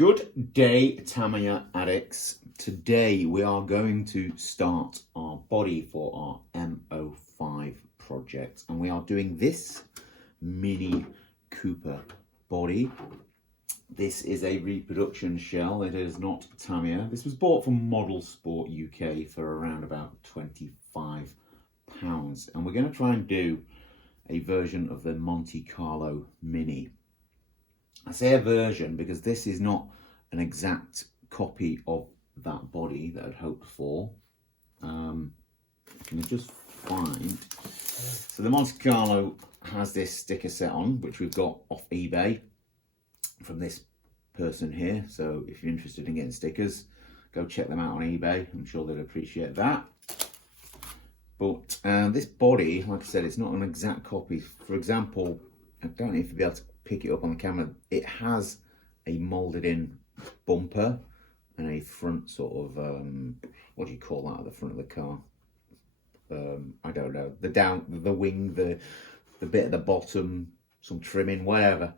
Good day, Tamiya addicts. Today we are going to start our body for our M05 project, and we are doing this Mini Cooper body. This is a reproduction shell. It is not Tamiya. This was bought from Model Sport UK for around about £25, and we're going to try and do a version of the Monte Carlo Mini. I say a version because this is not an exact copy of that body that I'd hoped for. Let me just find. So the Monte Carlo has this sticker set on, which we've got off eBay from this person here. So if you're interested in getting stickers, go check them out on eBay. I'm sure they'd appreciate that. But this body, like I said, it's not an exact copy. For example, I don't know if you'll be able to pick it up on the camera. It has a molded in bumper and a front sort of what do you call that at the front of the car? I don't know, the wing, the bit at the bottom, some trimming, whatever,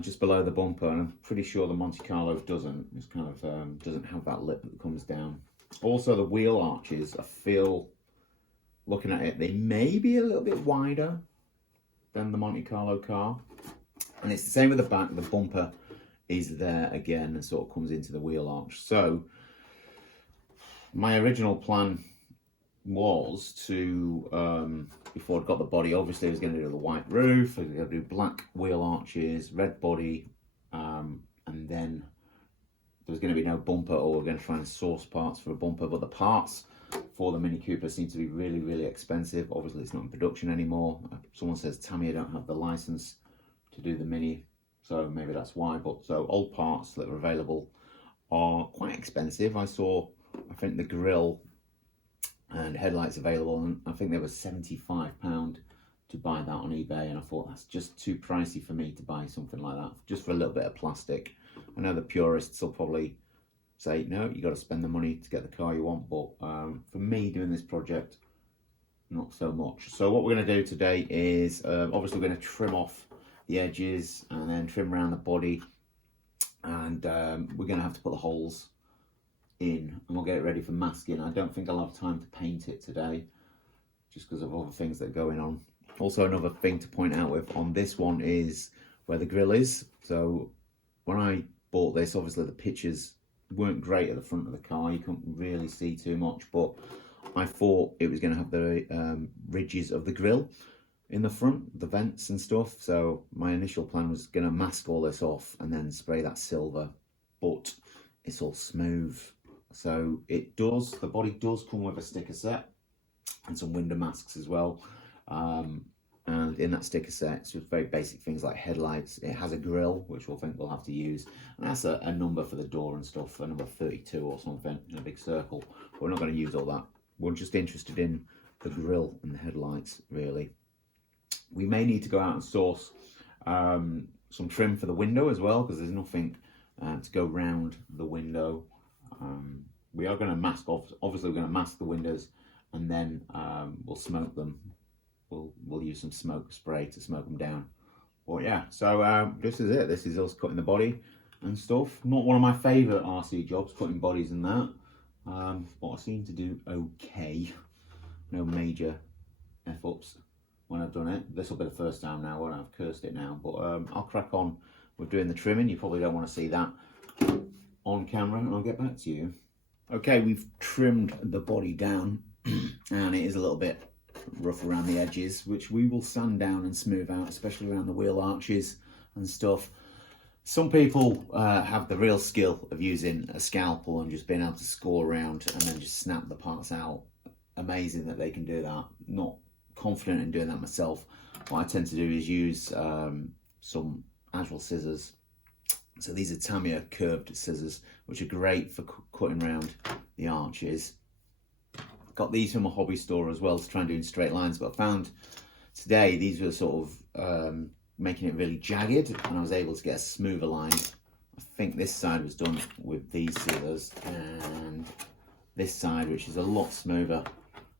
just below the bumper. And I'm pretty sure the Monte Carlo doesn't. It's kind of doesn't have that lip that comes down. Also the wheel arches, I feel, looking at it, they may be a little bit wider than the Monte Carlo car. And it's the same with the back. The bumper is there again and sort of comes into the wheel arch. So my original plan was to, before I got the body, obviously I was going to do the white roof, I was going to do black wheel arches, red body, and then there was going to be no bumper, or we're going to try and source parts for a bumper. But the parts for the Mini Cooper seem to be really, really expensive. Obviously it's not in production anymore. Someone says Tamiya don't have the license to do the Mini, so maybe that's why. But so old parts that are available are quite expensive. I saw, I think the grille and headlights available, and I think they were £75 to buy that on eBay, and I thought that's just too pricey for me to buy something like that just for a little bit of plastic. I know the purists will probably say no, you got to spend the money to get the car you want, but for me doing this project, not so much. So what we're going to do today is obviously we're going to trim off the edges and then trim around the body, and we're going to have to put the holes in, and we'll get it ready for masking. I don't think I'll have time to paint it today just because of other things that are going on. Also, another thing to point out with on this one is where the grille is. So when I bought this, obviously the pictures weren't great at the front of the car, you couldn't really see too much, but I thought it was going to have the ridges of the grille in the front, the vents and stuff. So my initial plan was going to mask all this off and then spray that silver, but it's all smooth. So it does, the body does come with a sticker set and some window masks as well. And in that sticker set, it's just very basic things like headlights. It has a grille, which we'll think we'll have to use. And that's a number for the door and stuff, a number 32 or something in a big circle. But we're not going to use all that. We're just interested in the grille and the headlights, really. We may need to go out and source some trim for the window as well, because there's nothing to go round the window. We are going to mask off, obviously we're going to mask the windows, and then we'll smoke them. We'll use some smoke spray to smoke them down. But yeah, so this is it. This is us cutting the body and stuff. Not one of my favourite RC jobs, cutting bodies and that, but I seem to do okay. No major F-ups when I've done it. This will be the first time now when I've cursed it now, but I'll crack on with doing the trimming. You probably don't want to see that on camera, and I'll get back to you. Okay, we've trimmed the body down and it is a little bit rough around the edges, which we will sand down and smooth out, especially around the wheel arches and stuff. Some people have the real skill of using a scalpel and just being able to score around and then just snap the parts out. Amazing that they can do that. Not confident in doing that myself. What I tend to do is use some agile scissors. So these are Tamiya curved scissors, which are great for cutting around the arches. Got these from a hobby store as well to try and do in straight lines, but I found today these were sort of making it really jagged, and I was able to get a smoother line. I think this side was done with these scissors, and this side, which is a lot smoother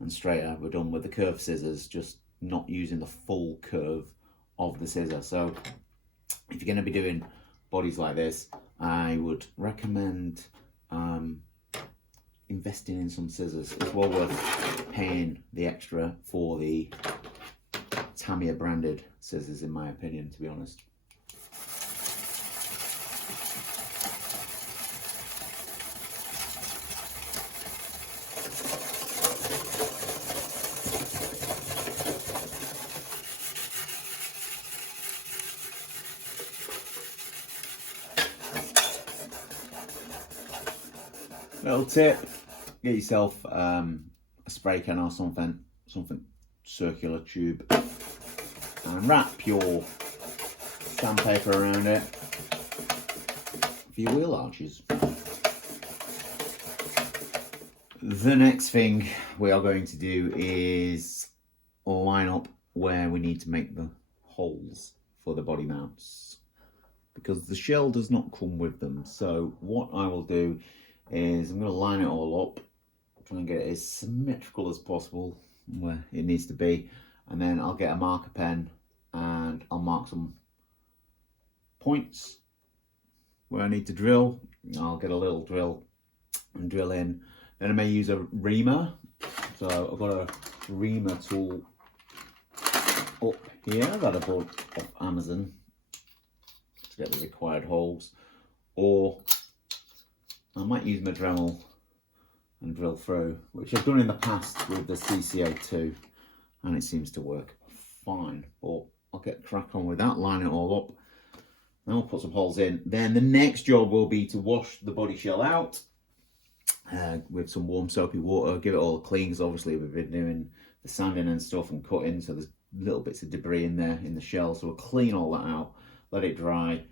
and straighter, were done with the curved scissors, just not using the full curve of the scissor. So if you're going to be doing bodies like this, I would recommend investing in some scissors. It's well worth paying the extra for the Tamiya branded scissors, in my opinion, to be honest. Little tip, get yourself a spray can or something circular tube, and wrap your sandpaper around it for your wheel arches. The next thing we are going to do is line up where we need to make the holes for the body mounts, because the shell does not come with them. So what I will do is I'm going to line it all up, try and get it as symmetrical as possible where it needs to be, and then I'll get a marker pen and I'll mark some points where I need to drill. I'll get a little drill and drill in. Then I may use a reamer. So I've got a reamer tool up here that I bought off Amazon to get the required holes, or I might use my Dremel and drill through, which I've done in the past with the CCA2, and it seems to work fine. But I'll get crack on with that, line it all up, then I'll put some holes in. Then the next job will be to wash the body shell out with some warm soapy water, give it all a clean, because obviously we've been doing the sanding and stuff and cutting, so there's little bits of debris in there in the shell, so we'll clean all that out, let it dry.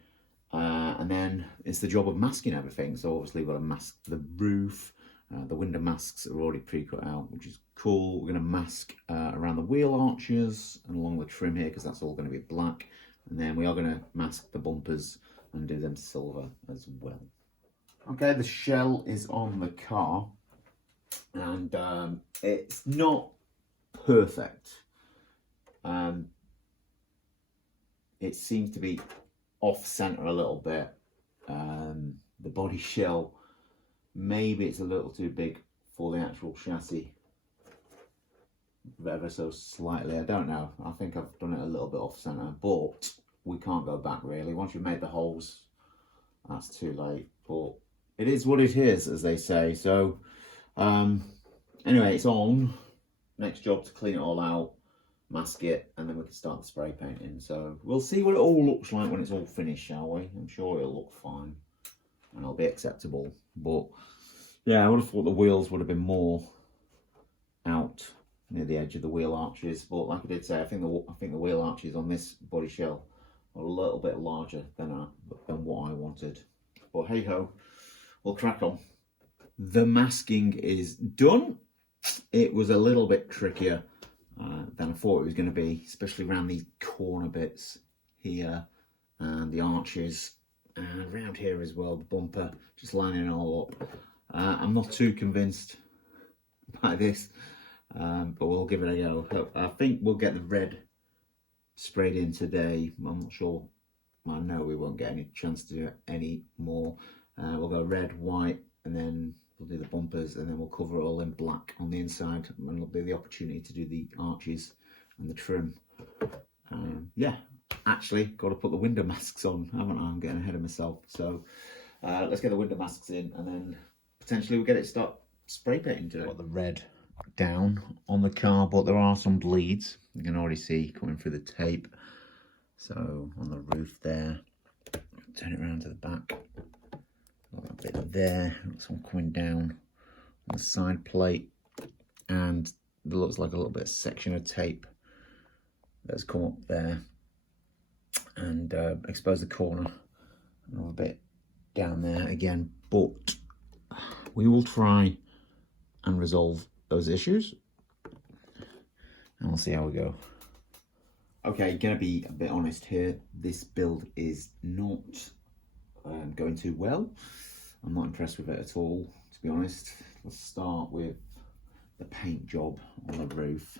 And then it's the job of masking everything. So obviously we've got to mask the roof. The window masks are already pre-cut out, which is cool. We're going to mask around the wheel arches and along the trim here, because that's all going to be black. And then we are going to mask the bumpers and do them silver as well. Okay, the shell is on the car, and it's not perfect. It seems to be off center a little bit. The body shell, maybe it's a little too big for the actual chassis, ever so slightly. I don't know. I think I've done it a little bit off center, but we can't go back really. Once you've made the holes, that's too late. But it is what it is, as they say. So anyway, it's on. Next job to clean it all out, mask it, and then we can start the spray painting. So we'll see what it all looks like when it's all finished, shall we? I'm sure it'll look fine and it'll be acceptable. But yeah, I would have thought the wheels would have been more out near the edge of the wheel arches. But like I did say, I think the wheel arches on this body shell are a little bit larger than what I wanted. But hey ho, we'll crack on. The masking is done. It was a little bit trickier than I thought it was going to be, especially around these corner bits here and the arches, and around here as well, the bumper, just lining it all up. I'm not too convinced by this, but we'll give it a go. I think we'll get the red sprayed in today. I'm not sure. I know we won't get any chance to do it any more. We'll go red, white, and then we'll do the bumpers, and then we'll cover it all in black on the inside, and there'll be the opportunity to do the arches and the trim. Yeah, actually got to put the window masks on, haven't I? I'm getting ahead of myself. So let's get the window masks in, and then potentially we'll get it start spray painting today. Got the red down on the car, but there are some bleeds. You can already see coming through the tape. So on the roof there, turn it around to the back. Got that bit there, some coming down on the side plate, and there looks like a little bit of section of tape that's come up there and exposed the corner, another bit down there again. But we will try and resolve those issues, and we'll see how we go. Okay, gonna be a bit honest here. This build is not going too well. I'm not impressed with it at all, to be honest. Let's start with the paint job on the roof.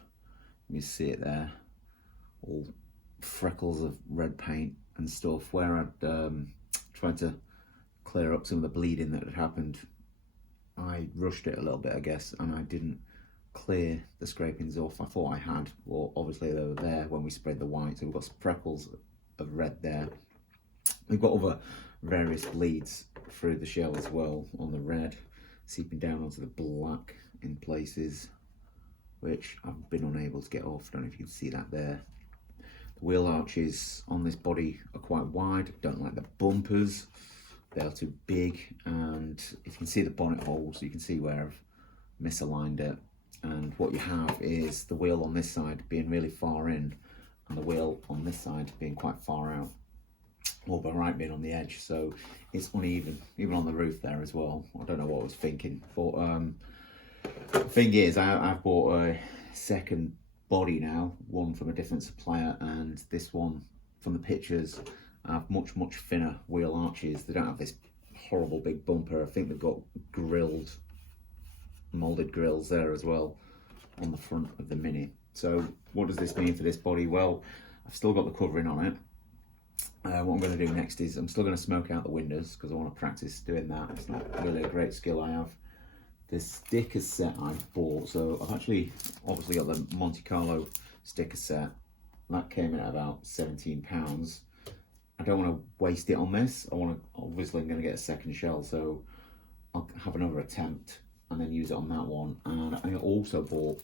You see it there, all freckles of red paint and stuff, where I'd tried to clear up some of the bleeding that had happened. I rushed it a little bit, I guess, and I didn't clear the scrapings off. I thought I had. Well, obviously they were there when we sprayed the white, so we've got some freckles of red there. We've got other various bleeds through the shell as well on the red, seeping down onto the black in places, which I've been unable to get off. I don't know if you can see that there. The wheel arches on this body are quite wide. Don't like the bumpers. They are too big, and if you can see the bonnet holes, you can see where I've misaligned it. And what you have is the wheel on this side being really far in, and the wheel on this side being quite far out, or the right being on the edge, so it's uneven, even on the roof there as well. I don't know what I was thinking. But the thing is, I've bought a second body now, one from a different supplier, and this one from the pictures have much thinner wheel arches. They don't have this horrible big bumper. I think they've got molded grills there as well on the front of the Mini. So what does this mean for this body? Well, I've still got the covering on it. What I'm going to do next is I'm still going to smoke out the windows because I want to practice doing that. It's not really a great skill I have. The sticker set I've bought, so I've obviously got the Monte Carlo sticker set. That came in at about £17. I don't want to waste it on this. Obviously I'm going to get a second shell, so I'll have another attempt and then use it on that one. And I also bought,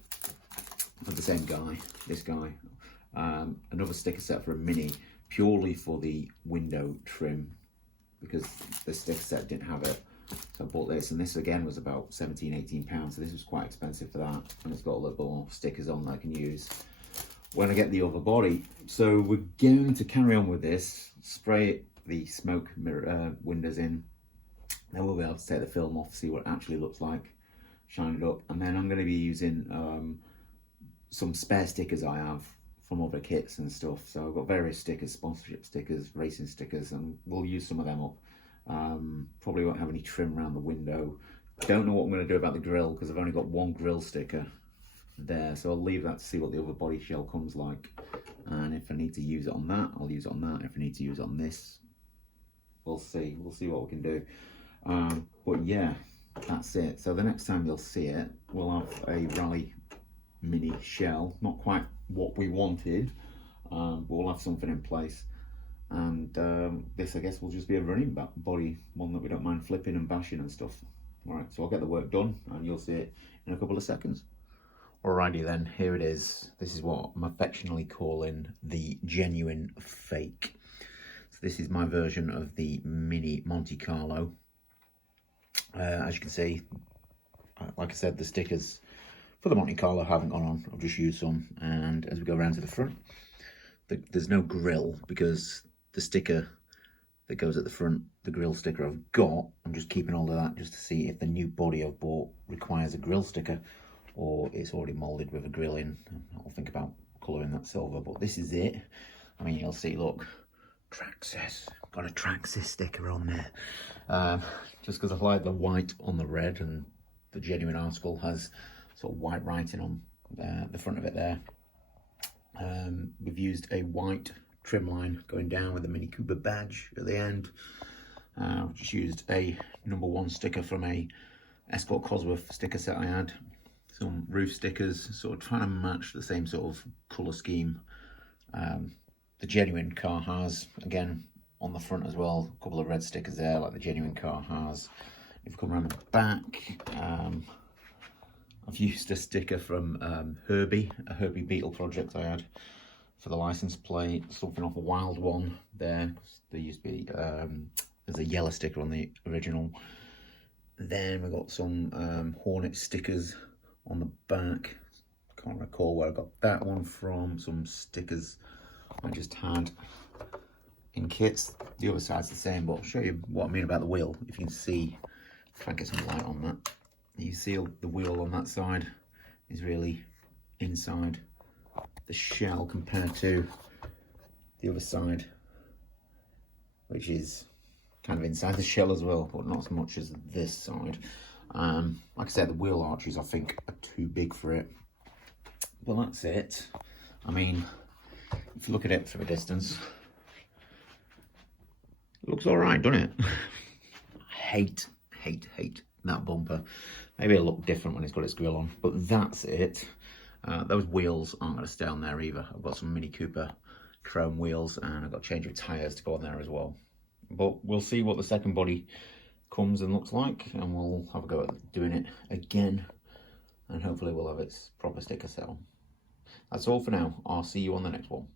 for the same guy, this guy, another sticker set for a Mini, purely for the window trim, because the sticker set didn't have it. So I bought this, and this again was about £17–18, so this was quite expensive for that, and it's got a little more stickers on that I can use when I get the other body. So we're going to carry on with this, spray the smoke mirror windows in, then we'll be able to take the film off, see what it actually looks like, shine it up, and then I'm going to be using some spare stickers I have from other kits and stuff. So I've got various stickers, sponsorship stickers, racing stickers, and we'll use some of them up. Probably won't have any trim around the window. Don't know what I'm going to do about the grille because I've only got one grille sticker there, so I'll leave that to see what the other body shell comes like, and if I need to use it on that, I'll use it on that. If I need to use it on this, we'll see what we can do. But yeah, that's it. So the next time you'll see it, we'll have a Rally Mini shell, not quite what we wanted, but we'll have something in place. And this, I guess, will just be a running body, one that we don't mind flipping and bashing and stuff. All right, so I'll get the work done and you'll see it in a couple of seconds. Alrighty then, here it is. This is what I'm affectionately calling the genuine fake. So this is my version of the Mini Monte Carlo. As you can see, like I said, the stickers for the Monte Carlo haven't gone on. I've just used some, and as we go around to the front, there's no grill because the sticker that goes at the front, the grill sticker I've got, I'm just keeping all of that just to see if the new body I've bought requires a grill sticker or it's already molded with a grill in. I'll think about colouring that silver, but this is it. I mean, you'll see, look, Traxxas, got a Traxxas sticker on there. Just because I like the white on the red, and the genuine article has sort of white writing on the front of it there. We've used a white trim line going down with the Mini Cooper badge at the end. I've just used a #1 sticker from a Escort Cosworth sticker set I had. Some roof stickers, sort of trying to match the same sort of colour scheme the genuine car has. Again, on the front as well, a couple of red stickers there like the genuine car has. If you come around the back, I've used a sticker from Herbie, a Herbie Beetle project I had for the license plate, something off a Wild One there. There used to be, there's a yellow sticker on the original. Then we've got some Hornet stickers on the back. Can't recall where I got that one from. Some stickers I just had in kits. The other side's the same, but I'll show you what I mean about the wheel. If you can see, try and get some light on that. You see the wheel on that side is really inside the shell compared to the other side, which is kind of inside the shell as well, but not as much as this side. Like I said, the wheel arches I think are too big for it. Well, that's it. I mean, if you look at it from a distance, it looks all right, doesn't it? hate that bumper. Maybe it'll look different when it's got its grill on, but that's it. Those wheels aren't going to stay on there either. I've got some Mini Cooper chrome wheels, and I've got a change of tyres to go on there as well. But we'll see what the second body comes and looks like, and we'll have a go at doing it again, and hopefully we'll have its proper sticker set on. That's all for now. I'll see you on the next one.